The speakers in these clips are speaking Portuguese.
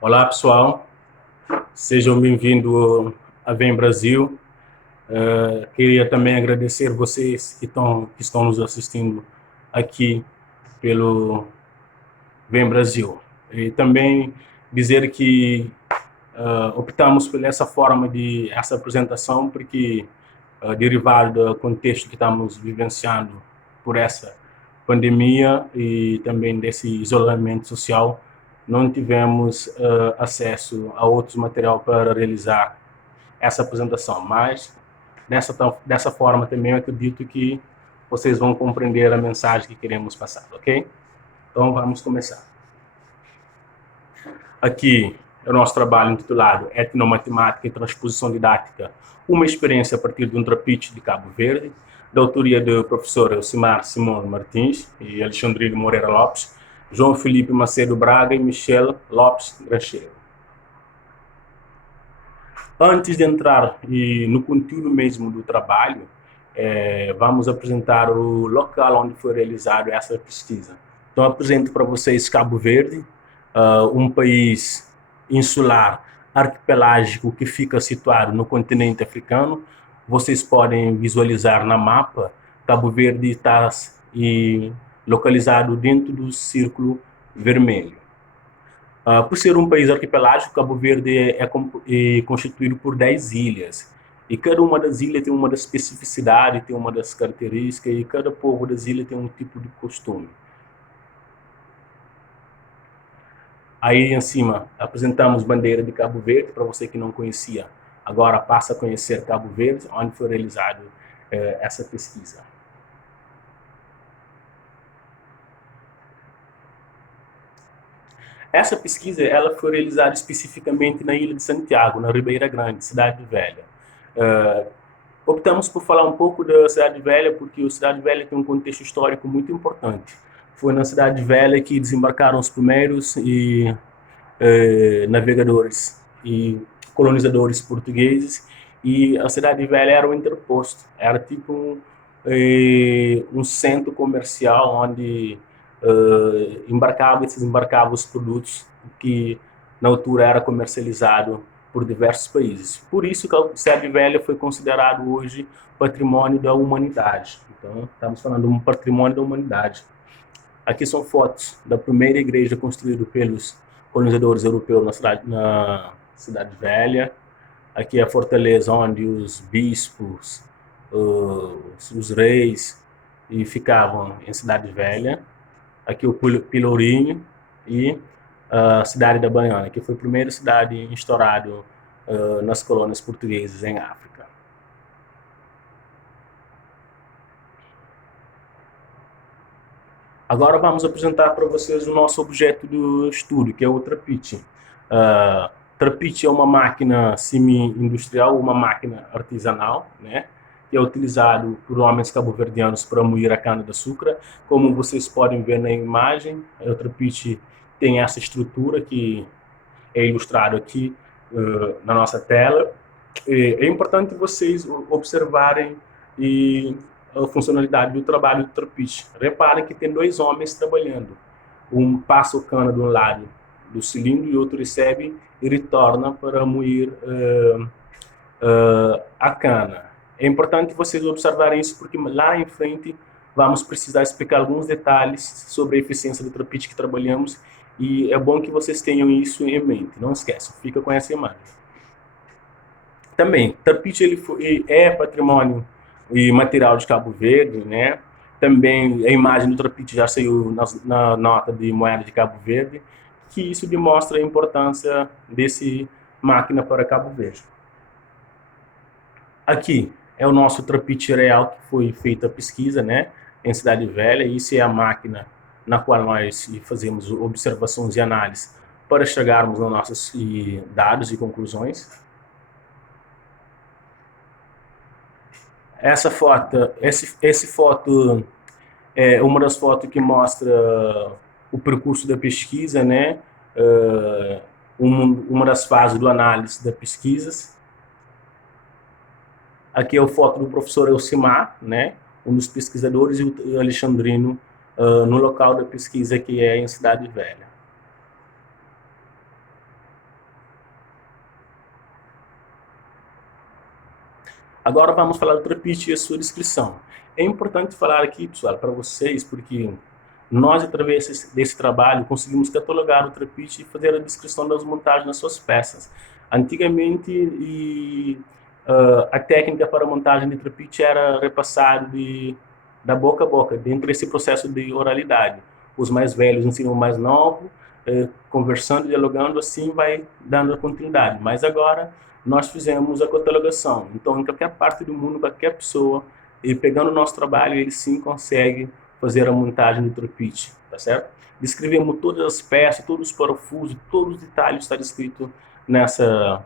Olá, pessoal. Sejam bem-vindos a Vem Brasil. Queria também agradecer vocês que estão nos assistindo aqui pelo Vem Brasil. E também dizer que optamos por essa forma de essa apresentação porque, derivado do contexto que estamos vivenciando por essa pandemia e também desse isolamento social, não tivemos acesso a outros material para realizar essa apresentação, mas dessa forma também eu acredito que vocês vão compreender a mensagem que queremos passar, ok? Então vamos começar. Aqui é o nosso trabalho intitulado Etnomatemática e Transposição Didática, uma experiência a partir de um trapite de Cabo Verde, da autoria do professor Elcimar Simão Martins e Alexandrino Moreira Lopes, João Felipe Macedo Braga e Michel Lopes Gracheiro. Antes de entrar no conteúdo mesmo do trabalho, vamos apresentar o local onde foi realizada essa pesquisa. Então, apresento para vocês Cabo Verde, um país insular, arquipelágico, que fica situado no continente africano. Vocês podem visualizar na mapa, Cabo Verde está localizado dentro do círculo vermelho. Por ser um país arquipelágico, Cabo Verde é constituído por 10 ilhas. E cada uma das ilhas tem uma das especificidades, tem uma das características, e cada povo das ilhas tem um tipo de costume. Aí em cima apresentamos bandeira de Cabo Verde, para você que não conhecia, agora passa a conhecer Cabo Verde, onde foi realizada essa pesquisa. Essa pesquisa ela foi realizada especificamente na Ilha de Santiago, na Ribeira Grande, Cidade Velha. Optamos por falar um pouco da Cidade Velha porque a Cidade Velha tem um contexto histórico muito importante. Foi na Cidade Velha que desembarcaram os primeiros navegadores e colonizadores portugueses, e a Cidade Velha era um interposto, era tipo um centro comercial onde embarcava e desembarcava os produtos que na altura era comercializado por diversos países. Por isso que a Cidade Velha foi considerado hoje patrimônio da humanidade. Então, estamos falando de um patrimônio da humanidade. Aqui são fotos da primeira igreja construída pelos colonizadores europeus na Cidade Velha. Aqui é a fortaleza onde os bispos, os reis ficavam em Cidade Velha. Aqui o Pelourinho e a cidade da Baiana, que foi a primeira cidade instaurada nas colônias portuguesas em África. Agora vamos apresentar para vocês o nosso objeto do estudo, que é o trapite. Trapite é uma máquina semi-industrial, uma máquina artesanal, né? Que é utilizado por homens cabo-verdianos para moer a cana-de-açúcar. Como vocês podem ver na imagem, o trapite tem essa estrutura que é ilustrado aqui na nossa tela. É importante vocês observarem a funcionalidade do trabalho do trapite. Reparem que tem dois homens trabalhando. Um passa o cana de um lado do cilindro e o outro recebe e retorna para moer a cana. É importante vocês observarem isso porque lá em frente vamos precisar explicar alguns detalhes sobre a eficiência do trapite que trabalhamos, e é bom que vocês tenham isso em mente. Não esqueçam, fica com essa imagem. Também, trapite é patrimônio e material de Cabo Verde, né? Também a imagem do trapite já saiu na nota de moeda de Cabo Verde, que isso demonstra a importância desse máquina para Cabo Verde. Aqui é o nosso trapite real que foi feita a pesquisa, né? Em Cidade Velha. Isso é a máquina na qual nós fazemos observações e análises para chegarmos nos nossos dados e conclusões. Essa foto é uma das fotos que mostra o percurso da pesquisa, né? Uma das fases do análise da pesquisa. Aqui é a foto do professor Elcimar, né? Um dos pesquisadores, e o Alexandrino no local da pesquisa, que é em Cidade Velha. Agora vamos falar do trapiche e a sua descrição. É importante falar aqui, pessoal, para vocês, porque nós, através desse trabalho, conseguimos catalogar o trapiche e fazer a descrição das montagens das suas peças. Antigamente, a técnica para a montagem de trapiche era repassar da boca a boca, dentro desse processo de oralidade. Os mais velhos ensinam o mais novo, conversando, dialogando, assim vai dando a continuidade. Mas agora nós fizemos a catalogação. Então, em qualquer parte do mundo, qualquer pessoa, e pegando o nosso trabalho, ele sim consegue fazer a montagem do trapiche, tá certo? Descrevemos todas as peças, todos os parafusos, todos os detalhes está descrito nessa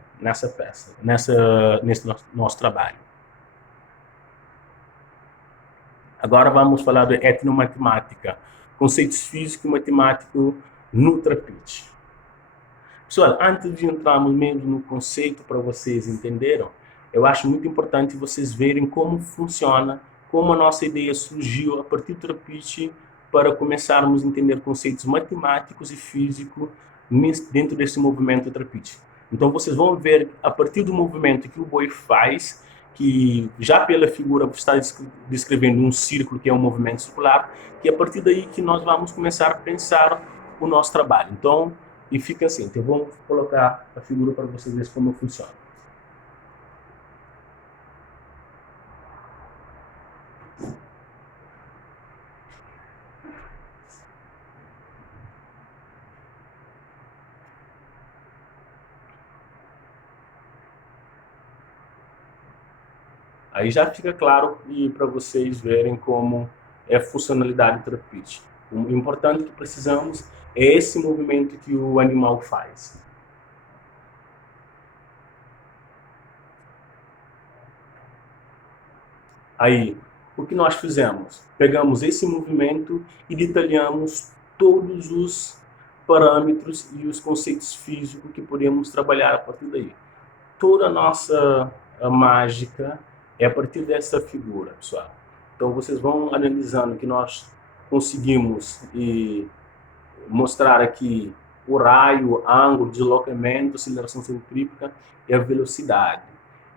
peça, nesse nosso trabalho. Agora vamos falar de etnomatemática, conceitos físico e matemático no trapiche. Pessoal, antes de entrarmos mesmo no conceito para vocês entenderem, eu acho muito importante vocês verem como funciona, como a nossa ideia surgiu a partir do trapiche para começarmos a entender conceitos matemáticos e físicos dentro desse movimento do trapiche. Então vocês vão ver a partir do movimento que o boi faz, que já pela figura está descrevendo um círculo que é um movimento circular, que é a partir daí que nós vamos começar a pensar o nosso trabalho. Então, e fica assim. Então vamos colocar a figura para vocês verem como funciona. Aí já fica claro e para vocês verem como é a funcionalidade do trapiche. O importante que precisamos é esse movimento que o animal faz. Aí, o que nós fizemos? Pegamos esse movimento e detalhamos todos os parâmetros e os conceitos físicos que podemos trabalhar a partir daí. Toda a nossa mágica é a partir dessa figura, pessoal. Então, vocês vão analisando que nós conseguimos mostrar aqui o raio, ângulo, deslocamento, aceleração centrífuga e a velocidade.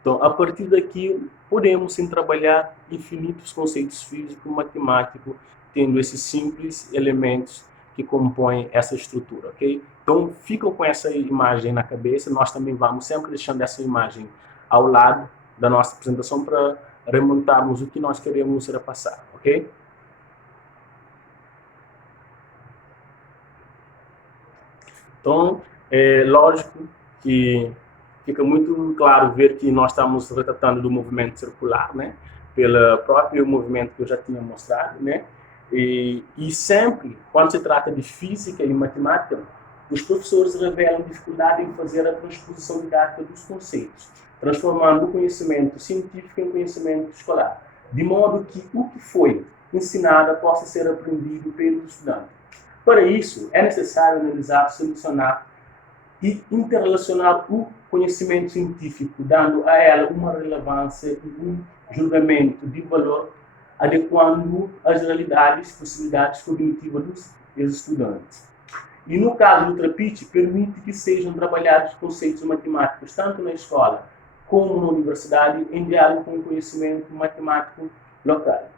Então, a partir daqui, podemos sim trabalhar infinitos conceitos físicos, matemáticos, tendo esses simples elementos que compõem essa estrutura, ok? Então, ficam com essa imagem na cabeça. Nós também vamos sempre deixando essa imagem ao lado da nossa apresentação para remontarmos o que nós queremos repassar, ok? Então, é lógico que fica muito claro ver que nós estamos retratando do movimento circular, né? Pelo próprio movimento que eu já tinha mostrado, né? E sempre, quando se trata de física e matemática, os professores revelam dificuldade em fazer a transposição didática dos conceitos, transformando o conhecimento científico em conhecimento escolar, de modo que o que foi ensinado possa ser aprendido pelo estudante. Para isso, é necessário analisar, selecionar e interrelacionar o conhecimento científico, dando a ela uma relevância e um julgamento de valor, adequando às realidades e possibilidades cognitivas dos estudantes. E no caso do trapiche, permite que sejam trabalhados conceitos matemáticos, tanto na escola como na universidade, em diálogo com o conhecimento matemático local.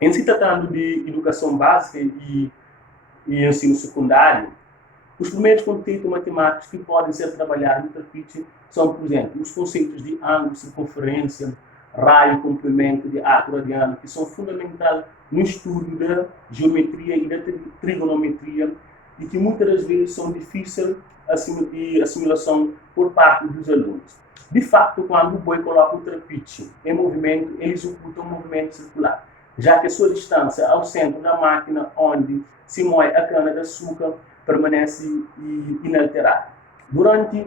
Em se tratando de educação básica e ensino secundário, os primeiros conceitos matemáticos que podem ser trabalhados no trapiche são, por exemplo, os conceitos de ângulo, circunferência, raio, comprimento, de arco radiano, que são fundamentais no estudo da geometria e da trigonometria e que muitas das vezes são difíceis de assimilação por parte dos alunos. De fato, quando o boi coloca o trapiche em movimento, ele executa um movimento circular, já que a sua distância ao centro da máquina, onde se moe a cana-de-açúcar, permanece inalterada. Durante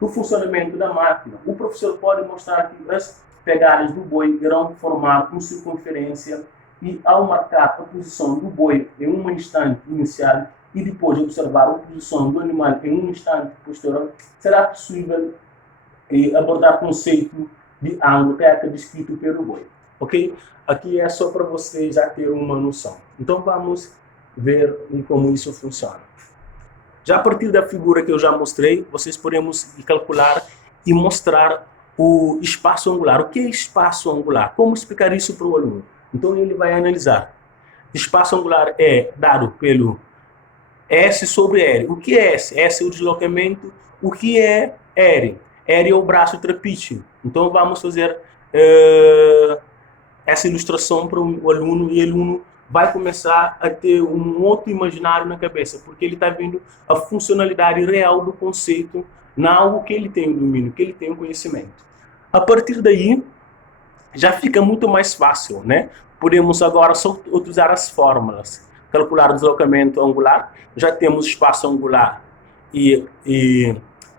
o funcionamento da máquina, o professor pode mostrar que as pegadas do boi irão formar uma circunferência e, ao marcar a posição do boi em um instante inicial e depois observar a posição do animal em um instante posterior, será possível abordar o conceito de ângulo que é descrito pelo boi. Ok? Aqui é só para vocês já terem uma noção. Então vamos ver como isso funciona. Já a partir da figura que eu já mostrei, vocês podemos calcular e mostrar o espaço angular. O que é espaço angular? Como explicar isso para o aluno? Então ele vai analisar. Espaço angular é dado pelo S sobre L. O que é S? S é o deslocamento. O que é R? R é o braço trapício. Então vamos fazer essa ilustração para o aluno e o aluno vai começar a ter um outro imaginário na cabeça, porque ele está vendo a funcionalidade real do conceito na algo que ele tem o domínio, que ele tem o conhecimento. A partir daí, já fica muito mais fácil, né? Podemos agora só utilizar as fórmulas. Calcular o deslocamento angular, já temos espaço angular e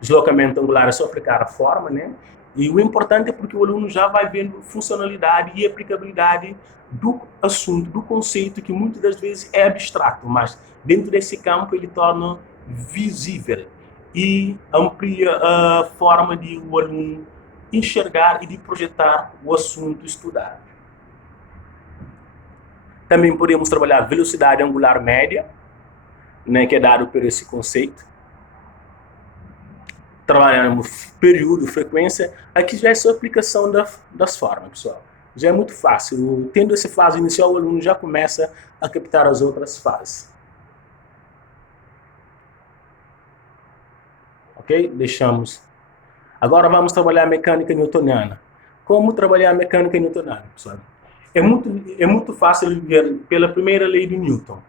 deslocamento angular, é só aplicar a forma, né? E o importante é porque o aluno já vai vendo funcionalidade e aplicabilidade do assunto, do conceito, que muitas das vezes é abstrato, mas dentro desse campo ele torna visível e amplia a forma de o aluno enxergar e de projetar o assunto estudado. Também podemos trabalhar velocidade angular média, né, que é dado por esse conceito. Trabalhamos período, frequência. Aqui já é só a aplicação das formas, pessoal. Já é muito fácil. Tendo essa fase inicial, o aluno já começa a captar as outras fases. Ok? Deixamos. Agora vamos trabalhar a mecânica newtoniana. Como trabalhar a mecânica newtoniana, pessoal? É muito fácil ver pela primeira lei de Newton.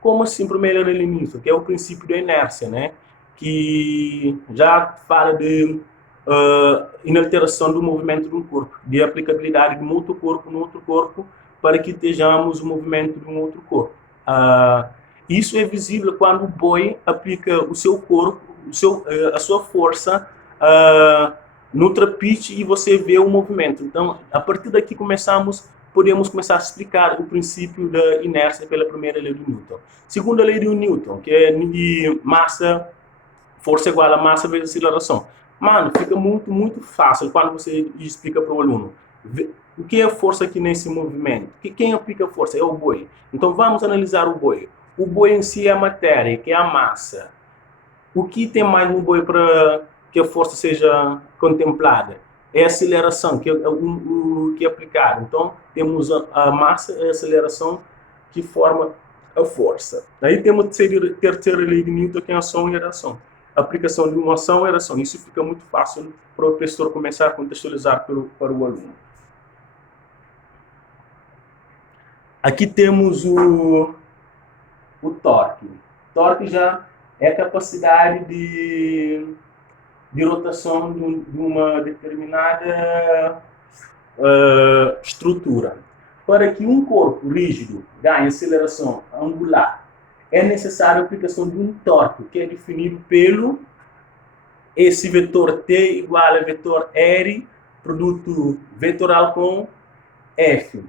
Como assim, primeira lei de Newton? Que é o princípio da inércia, né? Que já fala de inalteração do movimento de um corpo, de aplicabilidade de um outro corpo no outro corpo, para que estejamos o movimento de um outro corpo. Isso é visível quando o boi aplica o seu corpo, a sua força no trapício e você vê o movimento. Então, a partir daqui podemos começar a explicar o princípio da inércia pela primeira lei de Newton. Segunda lei de Newton, que é de massa, força igual a massa vezes aceleração. Mano, fica muito fácil quando você explica para o aluno. O que é força aqui nesse movimento? Quem aplica força? É o boi. Então, vamos analisar o boi. O boi em si é a matéria, que é a massa. O que tem mais no boi para que a força seja contemplada? É a aceleração, que é o que é aplicado. Então, temos a massa e a aceleração que forma a força. Aí temos a terceira lei de Newton, que é a ação e a reação. A aplicação de uma ação e reação. Isso fica muito fácil para o professor começar a contextualizar para o aluno. Aqui temos o torque. Torque já é a capacidade de rotação de uma determinada estrutura. Para que um corpo rígido ganhe aceleração angular, é necessária a aplicação de um torque, que é definido pelo esse vetor T igual a vetor R, produto vetoral com F.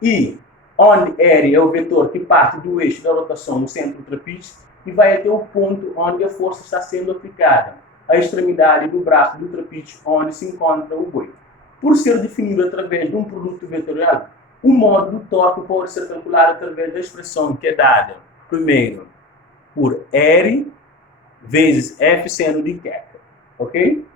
E onde R é o vetor que parte do eixo da rotação no centro do trapézio e vai até o ponto onde a força está sendo aplicada, a extremidade do braço do trapézio onde se encontra o boi. Por ser definido através de um produto vetorial, o modo do torque pode ser calculado através da expressão que é dada, primeiro, por R vezes F seno de queca, ok?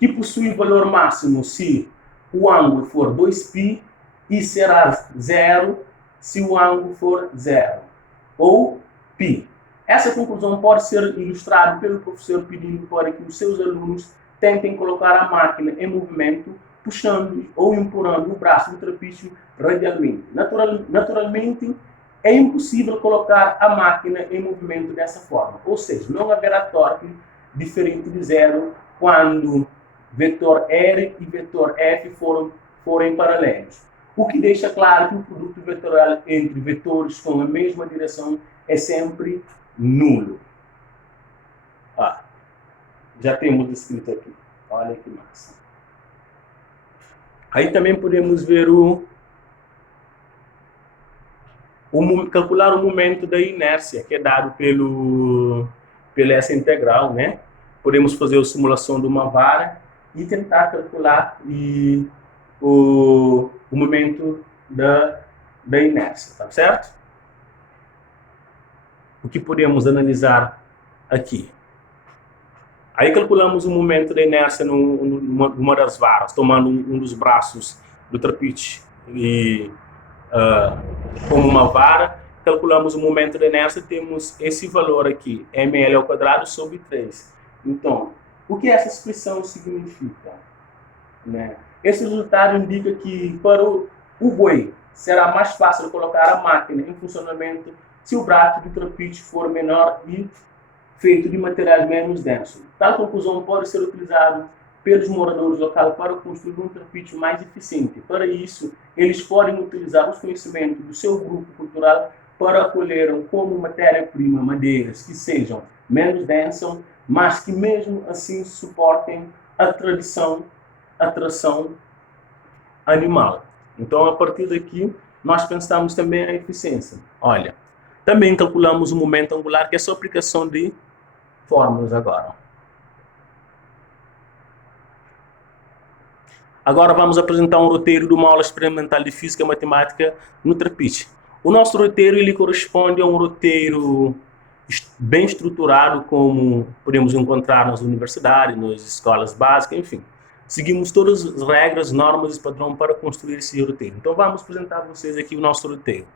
Que possui valor máximo se o ângulo for 2π e será zero se o ângulo for zero, ou π. Essa conclusão pode ser ilustrada pelo professor pedindo para que os seus alunos tentem colocar a máquina em movimento, puxando ou empurrando o braço do trapézio radialmente. Naturalmente, é impossível colocar a máquina em movimento dessa forma, ou seja, não haverá torque diferente de zero quando vetor R e vetor F forem paralelos. O que deixa claro que o produto vetorial entre vetores com a mesma direção é sempre nulo. Já temos escrito aqui. Olha que massa. Aí também podemos ver calcular o momento da inércia, que é dado pela essa integral, né? Podemos fazer a simulação de uma vara e tentar calcular o momento da inércia, tá certo? O que podemos analisar aqui? Aí calculamos o momento da inércia numa das varas, tomando um dos braços do trapite e como uma vara, calculamos o momento da inércia, temos esse valor aqui, ml ao quadrado sobre 3. Então, o que essa expressão significa? Né? Esse resultado indica que para o boi será mais fácil colocar a máquina em funcionamento se o braço do trapite for menor e feito de materiais menos densos. Tal conclusão pode ser utilizada pelos moradores locais para construir um trapite mais eficiente. Para isso, eles podem utilizar os conhecimentos do seu grupo cultural para acolher como matéria-prima madeiras que sejam menos densas, mas que mesmo assim suportem a atração animal. Então, a partir daqui, nós pensamos também a eficiência. Olha, também calculamos o momento angular, que é só aplicação de fórmulas agora. Agora vamos apresentar um roteiro de uma aula experimental de Física e Matemática no trapite. O nosso roteiro ele corresponde a um roteiro bem estruturado, como podemos encontrar nas universidades, nas escolas básicas, enfim. Seguimos todas as regras, normas e padrão para construir esse roteiro. Então vamos apresentar a vocês aqui o nosso roteiro.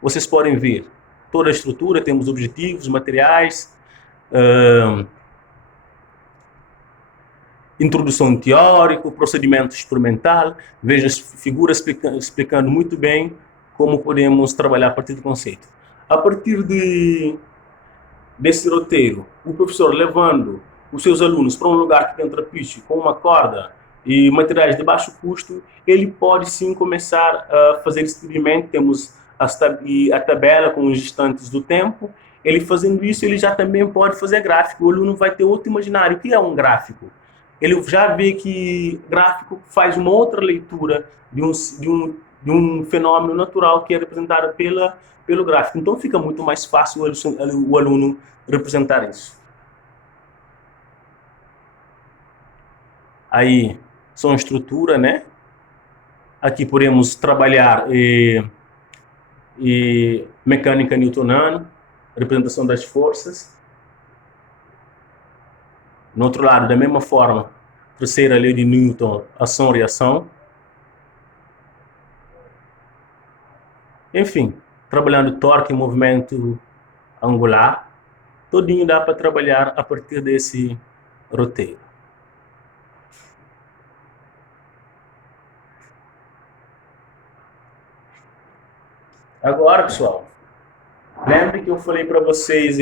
Vocês podem ver toda a estrutura, temos objetivos, materiais, introdução teórica, procedimento experimental, veja as figuras explicando muito bem como podemos trabalhar a partir do conceito. A partir desse roteiro, o professor levando os seus alunos para um lugar que tem um trapite com uma corda e materiais de baixo custo, ele pode sim começar a fazer experimento. Temos a tabela com os instantes do tempo. Ele fazendo isso, ele já também pode fazer gráfico. O aluno vai ter outro imaginário. O que é um gráfico? Ele já vê que gráfico faz uma outra leitura de um fenômeno natural que é representado pelo gráfico. Então fica muito mais fácil o aluno representar isso. Aí são estrutura, né? Aqui podemos trabalhar mecânica newtoniana, representação das forças. No outro lado, da mesma forma, terceira lei de Newton, ação-reação. Enfim, trabalhando torque e movimento angular, todinho dá para trabalhar a partir desse roteiro. Agora, pessoal, lembre que eu falei para vocês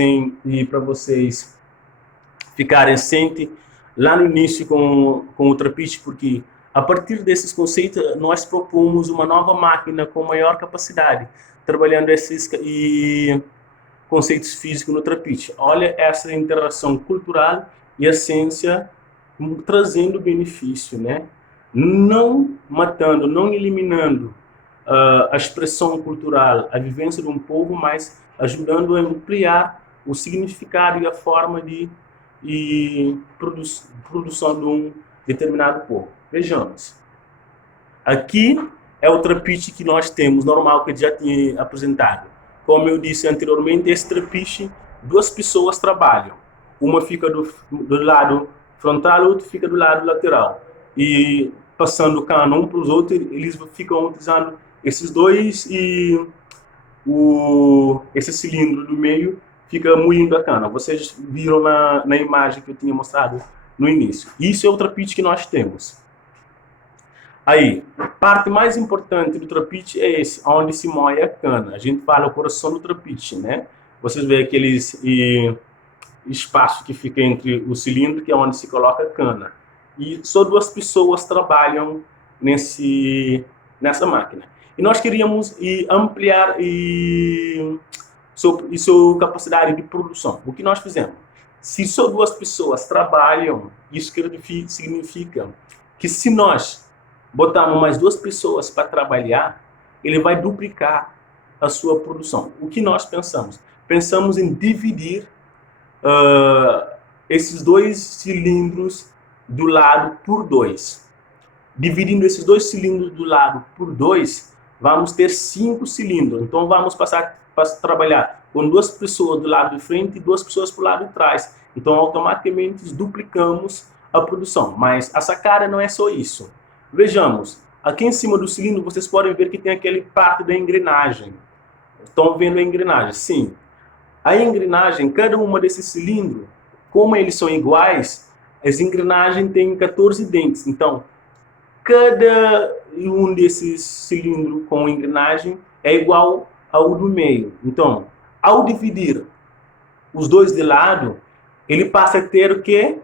ficarem cientes lá no início com o trapite, porque a partir desses conceitos nós propomos uma nova máquina com maior capacidade, trabalhando esses conceitos físicos no trapite. Olha essa interação cultural e a ciência trazendo benefício, né? Não matando, não eliminando a expressão cultural, a vivência de um povo, mas ajudando a ampliar o significado e a forma de produção de um determinado povo. Vejamos. Aqui é o trapite que nós temos, normal, que eu já tinha apresentado. Como eu disse anteriormente, esse trapite, duas pessoas trabalham. Uma fica do lado frontal, a outra fica do lado lateral. E passando o cano um para os outros, eles ficam utilizando esses dois e esse cilindro do meio fica moendo a cana. Vocês viram na imagem que eu tinha mostrado no início. Isso é o trapite que nós temos. Aí, a parte mais importante do trapite é esse, onde se moe a cana. A gente fala o coração do trapite, né? Vocês veem aqueles espaço que fica entre o cilindro, que é onde se coloca a cana. E só duas pessoas trabalham nessa máquina. E nós queríamos ampliar sua capacidade de produção. O que nós fizemos? Se só duas pessoas trabalham, isso significa que se nós botarmos mais duas pessoas para trabalhar, ele vai duplicar a sua produção. O que nós pensamos? Pensamos em dividir esses dois cilindros do lado por 2. Dividindo esses dois cilindros do lado por 2, vamos ter 5 cilindros. Então vamos passar a trabalhar com 2 pessoas do lado de frente e 2 pessoas para o lado de trás. Então, automaticamente, duplicamos a produção. Mas a sacada não é só isso. Vejamos, aqui em cima do cilindro, vocês podem ver que tem aquele parte da engrenagem. Estão vendo a engrenagem? Sim. A engrenagem, cada uma desses cilindros, como eles são iguais, as engrenagens têm 14 dentes. Então, cada um desses cilindros com engrenagem é igual ao do meio. Então, ao dividir os dois de lado, ele passa a ter o quê?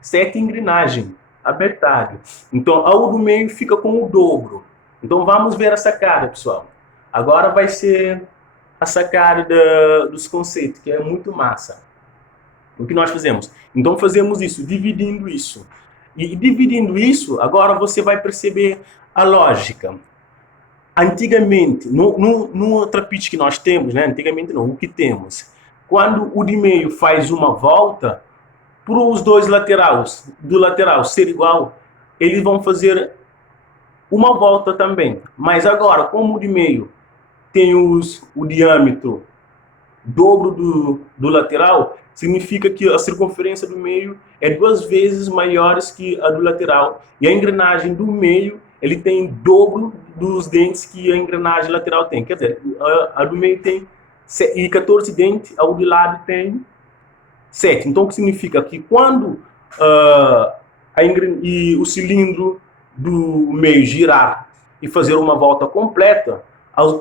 7 engrenagens apertadas. Então, ao do meio fica com o dobro. Então, vamos ver a sacada, pessoal. Agora vai ser a sacada dos conceitos, que é muito massa. O que nós fazemos? Então, fazemos isso, dividindo isso. E dividindo isso, agora você vai perceber a lógica. Antigamente, no trapite que nós temos, né? Antigamente não, o que temos? Quando o de meio faz uma volta, para os dois laterais, do lateral ser igual, eles vão fazer uma volta também. Mas agora, como o de meio tem o diâmetro dobro do lateral, significa que a circunferência do meio é 2 vezes maior que a do lateral. E a engrenagem do meio, ele tem dobro dos dentes que a engrenagem lateral tem. Quer dizer, a do meio tem 14 dentes, a do lado tem 7. Então, o que significa? Que quando o cilindro do meio girar e fazer uma volta completa,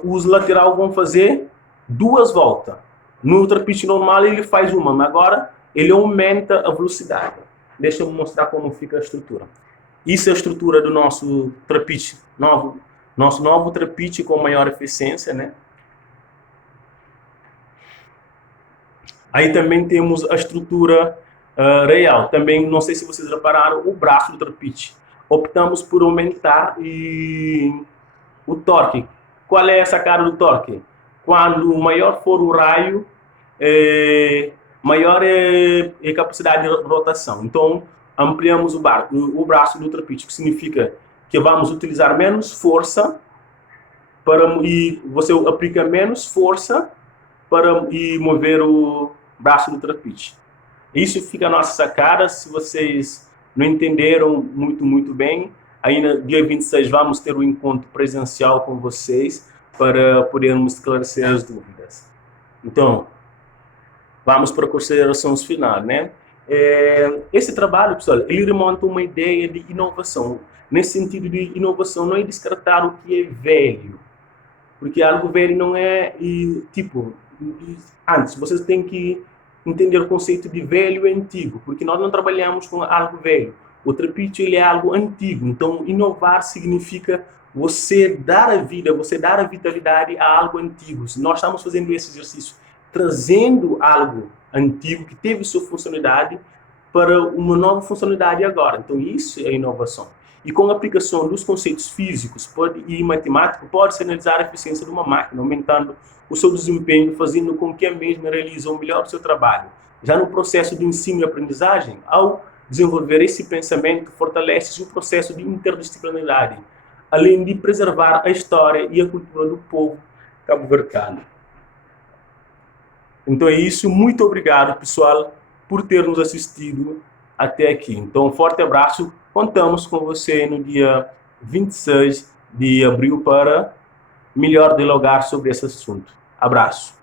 os laterais vão fazer 2 voltas. No trapite normal ele faz uma, mas agora ele aumenta a velocidade. Deixa eu mostrar como fica a estrutura. Isso é a estrutura do nosso trapite novo. Nosso novo trapite com maior eficiência, né? Aí também temos a estrutura real. Também, não sei se vocês repararam, o braço do trapite. Optamos por aumentar o torque. Qual é essa cara do torque? Quando maior for o raio, maior é a capacidade de rotação. Então, ampliamos o braço do trapite, que significa que vamos utilizar menos força e você aplica menos força para mover o braço do trapite. Isso fica a nossa sacada. Se vocês não entenderam muito bem, aí no dia 26 vamos ter um encontro presencial com vocês para podermos esclarecer as dúvidas. Então, vamos para considerações finais, né? Esse trabalho, pessoal, ele remonta uma ideia de inovação. Nesse sentido de inovação, não é descartar o que é velho, porque algo velho não é antes vocês têm que entender o conceito de velho e antigo, porque nós não trabalhamos com algo velho. O trapite ele é algo antigo, então inovar significa você dar a vida, você dar a vitalidade a algo antigo. Nós estamos fazendo esse exercício, trazendo algo antigo que teve sua funcionalidade para uma nova funcionalidade agora. Então isso é inovação. E com a aplicação dos conceitos físicos e matemáticos, pode-se analisar a eficiência de uma máquina, aumentando o seu desempenho, fazendo com que a mesma realize o melhor do seu trabalho. Já no processo de ensino e aprendizagem, ao desenvolver esse pensamento, fortalece o processo de interdisciplinaridade, além de preservar a história e a cultura do povo cabo-verdiano. Então é isso. Muito obrigado, pessoal, por ter nos assistido até aqui. Então, um forte abraço. Contamos com você no dia 26 de abril para melhor dialogar sobre esse assunto. Abraço.